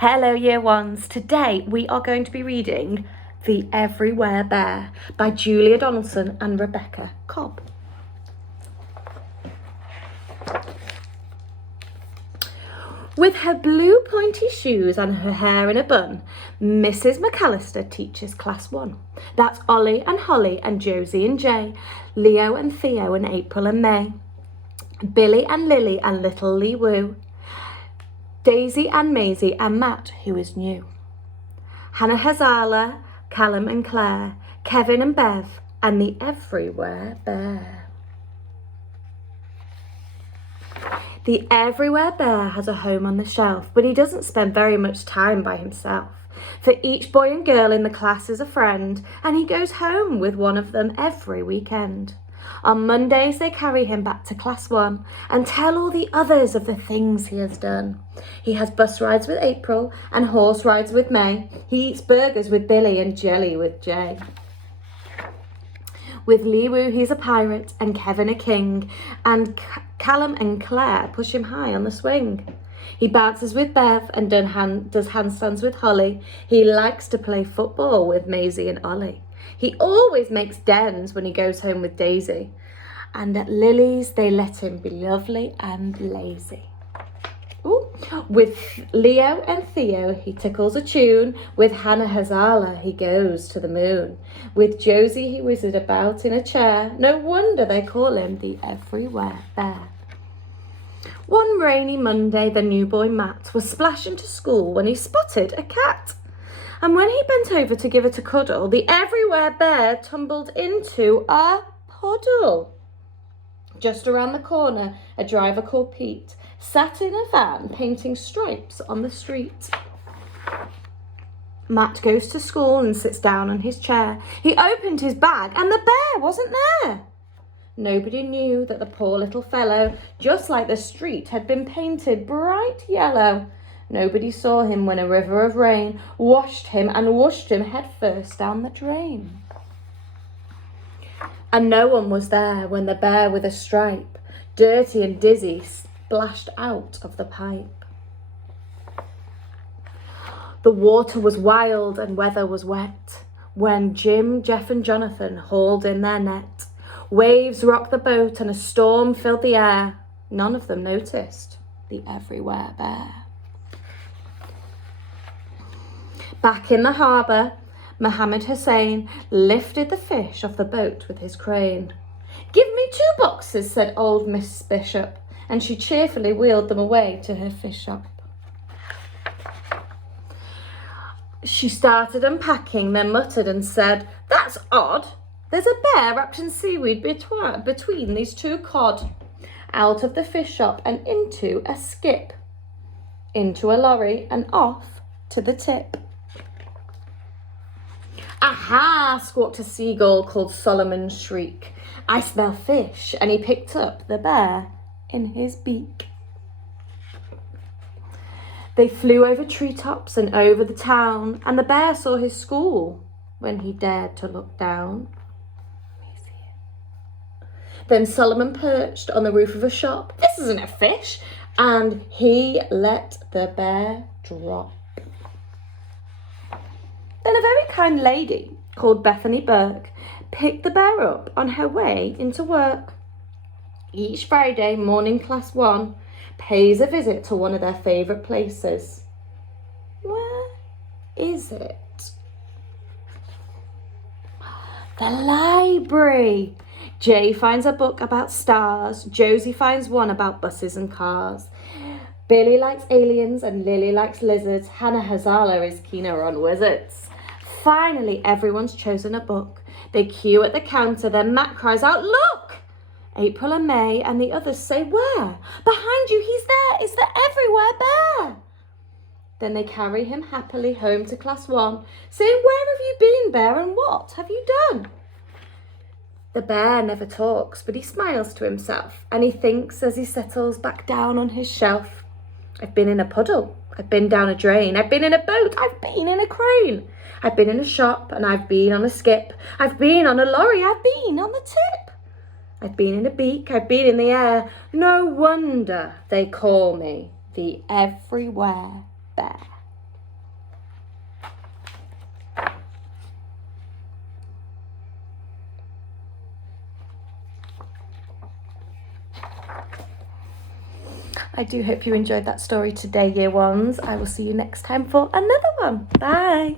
Hello Year Ones. Today we are going to be reading The Everywhere Bear by Julia Donaldson and Rebecca Cobb. With her blue pointy shoes and her hair in a bun, Mrs. McAllister teaches Class 1. That's Ollie and Holly and Josie and Jay, Leo and Theo and April and May, Billy and Lily and little Lee Woo, Daisy and Maisie and Matt, who is new, Hannah Hazala, Callum and Claire, Kevin and Bev, and the Everywhere Bear. The Everywhere Bear has a home on the shelf, but he doesn't spend very much time by himself. For each boy and girl in the class is a friend, and he goes home with one of them every weekend. On Mondays, they carry him back to Class 1 and tell all the others of the things he has done. He has bus rides with April and horse rides with May. He eats burgers with Billy and jelly with Jay. With Leewoo, he's a pirate, and Kevin a king, and Callum and Claire push him high on the swing. He bounces with Bev and does handstands with Holly. He likes to play football with Maisie and Ollie. He always makes dens when he goes home with Daisy. And at Lily's, they let him be lovely and lazy. Ooh. With Leo and Theo, he tickles a tune. With Hannah Hazala, he goes to the moon. With Josie, he whizzes about in a chair. No wonder they call him the Everywhere Bear. One rainy Monday, the new boy Matt was splashing to school when he spotted a cat. And when he bent over to give it a cuddle, the Everywhere Bear tumbled into a puddle. Just around the corner, a driver called Pete sat in a van painting stripes on the street. Matt goes to school and sits down on his chair. He opened his bag and the bear wasn't there. Nobody knew that the poor little fellow, just like the street, had been painted bright yellow. Nobody saw him when a river of rain washed him and whooshed him headfirst down the drain. And no one was there when the bear with a stripe, dirty and dizzy, splashed out of the pipe. The water was wild and weather was wet when Jim, Jeff and Jonathan hauled in their net. Waves rocked the boat and a storm filled the air. None of them noticed the Everywhere Bear. Back in the harbour, Mohammed Hussein lifted the fish off the boat with his crane. "Give me 2 boxes," said old Miss Bishop, and she cheerfully wheeled them away to her fish shop. She started unpacking, then muttered and said, "That's odd. There's a bear wrapped in seaweed between these 2 cod." Out of the fish shop and into a skip, into a lorry and off to the tip. "Aha!" squawked a seagull called Solomon Shriek. "I smell fish," and he picked up the bear in his beak. They flew over treetops and over the town, and the bear saw his school when he dared to look down. Then Solomon perched on the roof of a shop. "This isn't a fish," and he let the bear drop. Then a very kind lady called Bethany Burke picked the bear up on her way into work. Each Friday, morning Class 1 pays a visit to one of their favourite places. Where is it? The library. Jay finds a book about stars. Josie finds one about buses and cars. Billy likes aliens and Lily likes lizards. Hannah Hazala is keener on wizards. Finally, everyone's chosen a book. They queue at the counter, then Matt cries out, "Look!" April and May and the others say, "Where?" "Behind you, he's there. It's the Everywhere Bear." Then they carry him happily home to Class 1, saying, "Where have you been, Bear, and what have you done?" The bear never talks, but he smiles to himself, and he thinks as he settles back down on his shelf, "I've been in a puddle, I've been down a drain, I've been in a boat, I've been in a crane. I've been in a shop, and I've been on a skip. I've been on a lorry, I've been on the tip. I've been in a beak, I've been in the air. No wonder they call me the Everywhere Bear." I do hope you enjoyed that story today, year ones. I will see you next time for another one. Bye.